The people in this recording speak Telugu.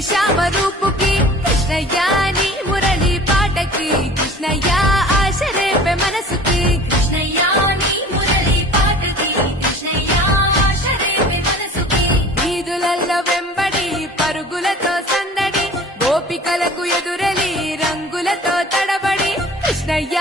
శ్యామ రూపుకి కృష్ణయ్య నీ మురళి పాటకి కృష్ణయ్య ఆశరేపే మనసుకి కృష్ణయ్య నీ మురళి పాటకి కృష్ణయ్య ఆశరేపే మనసుకి వీధులల్ల వెంబడి పరుగులతో సందడి గోపికలకు ఎదురలి రంగులతో తడబడి కృష్ణయ్య